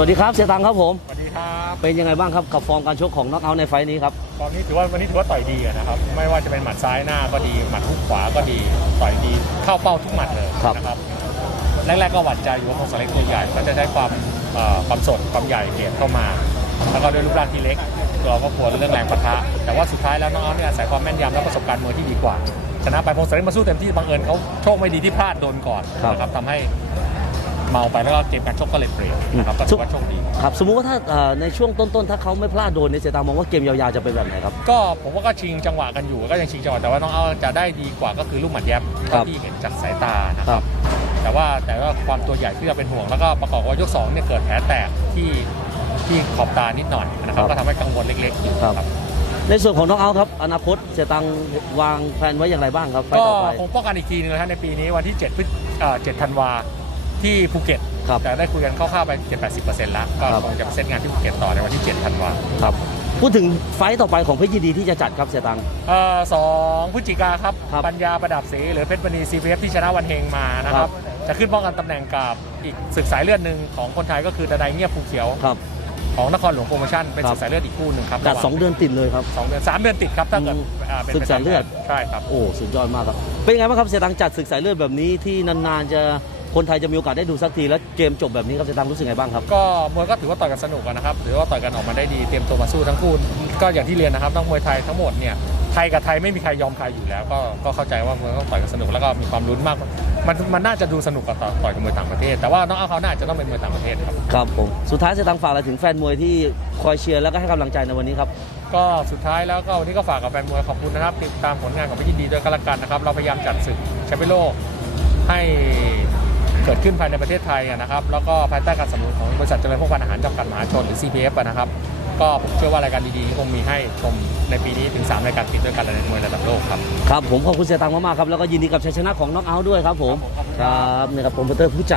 สวัสดีครับเสียตังครับผม สวัสดีครับเป็นยังไงบ้างครับกับฟอร์มการชกของน็อกเอาท์ในไฟล์นี้ครับตอนนี้ถือว่าวันนี้ถือว่าต่อยดีอะนะครับ ไม่ว่าจะเป็นหมัดซ้ายหน้าก็ดี หมัดทุกขวาก็ดี ต่อยดีเข้าเป้าทุกหมัดเลยครับนะครับแรกๆก็หวั่นใจอยู่ว่าคงสเล็กตัวใหญ่ก็จะได้ความเอ่อความสดความใหญ่เบียดเข้ามา แล้วก็ด้วยรูปร่างที่เล็กเราก็กลัวเรื่องแรงปะทะ แต่ว่าสุดท้ายแล้วน้องเอาเนี่ยอาศัยความแม่นยำและประสบการณ์มวยที่ดีกว่าชนะไปพงศเล็กมาสู้เต็มที่บังเอิญเขาโชคไม่ดีที่พลาดโดนก่อนครับนะครับทำให้ เมาไปแล้วก็เกมการชกก็เลยเปลี่ยนนะครับก็ถือว่าโชคดีครับสมมุติว่าถ้าเอ่อในช่วงต้นๆ ถ้าเขาไม่พลาดโดนเนี่ยเสียตังมองว่าเกมยาวๆจะเป็นแบบไหนครับก็ผมว่าก็ชิงจังหวะกันอยู่ก็ยังชิงจังหวะแต่ว่าน้องเอาจะได้ดีกว่าก็คือลูกหมัดแยบครับที่เห็นจากสายตานะคครัรับบแต่ว่าแต่ว่าความตัวใหญ่ที่เราเป็นห่วงแล้วก็ประกอบกับว่ายกสองเนี่ยเกิดแผลแตกที่ที่ขอบตานิดหน่อยนะครับก็ทำให้กังวลเล็กๆอยู่ครับครับในส่วนของน็อกเอาท์ครับ อนาคตเสียตังวางแผนไว้อย่างไรบ้างครับไฟล์ก็ต่อไปคงป้องกันอีกทีนึงนะฮะในปีนี้วันที่7พฤศเอ่อ7ธันวา ที่ภูเก็ตครับแต่ได้คุยกันคร่าวๆไป7-80%แล้วก็ครับ คงจะไปเซตงานที่ภูเก็ตต่อในวันที่7ธันวาครับ พูดถึงไฟต์ต่อไปของเพชรยินดีที่จะจัดครับเสียตังเอ่อสองพฤศจิกาครับครับปัญญาประดับศรีหรือเพชรมณีซีพีเอฟที่ชนะวันเฮงมานะคครัรับ บ จะขึ้นป้องกันตำแหน่งกับอีกศึกสายเลือดหนึ่งของคนไทยก็คือดนายเงียบภูเขียว ครับ ของนครหลวงโปรโมชั่นเป็นครับ ศึกสายเลือดอีกคู่หนึ่งครับจัด ระหว่างสองเดือนติดเลยครับ สองเดือนสามเดือนติดครับถ้าเกิดอืมอ่าเป็นศึกสายเลือด ใช่ครับ โอ้สุดยอดมากครับ เป็นไงบ้างครับเสียตังจัดศึกสายเลือดแบบนี้ที่นานๆจะ คนไทยจะมีโอกาสได้ดูสักทีแล้วเกมจบแบบนี้ครับเสียตังรู้สึกไงบ้างครับ ก็มวยก็ถือว่าต่อยกันสนุกอะนะครับถือว่าต่อยกันออกมาได้ดีเตรียมตัวมาสู้ทั้งคู่ก็อย่างที่เรียนนะครับต้องมวยไทยทั้งหมดเนี่ยไทยกับไทยไม่มีใครยอมใครอยู่แล้ว ก็ก็เข้าใจว่ามวยต้องต่อยกันสนุกแล้วก็มีความลุ้นมาก มันมันน่าจะดูสนุกกว่าต่อต่อยกับมวยต่างประเทศ แต่ว่าน้องเอาเขาน่าจะต้องเป็นมวยต่างประเทศครับครับผมสุดท้ายเสียตังฝากอะไรถึงแฟนมวยที่คอยเชียร์แล้วก็ให้กำลังใจในวันนี้ครับก็สุดท้ายแล้วก็วันนี้ก็ฝากกับแฟนมวยขอบคุณนะครับ ติดตามผลงานของพี่ยินดีด้วยกันละกันนะครับเราพยายามจัดศึกแชมเปี้ยนโลกให้ เกิดขึ้นภายในประเทศไทยนะครับ แล้วก็ภายใต้การสนับสนุนของบริษัทเจริญพวกพันอาหารจำกัดมหาชนหรือ CPF นะครับ ก็ผมเชื่อว่ารายการดีๆคงมีให้ชมในปีนี้ถึง 3 รายการติดด้วยกันในมวยระดับโลกครับ ครับผมขอบคุณเสียตังมากๆครับ แล้วก็ยินดีกับชัยชนะของน็อกเอาท์ด้วยครับผม ครับนี่ครับโปรโมเตอร์ผู้จัด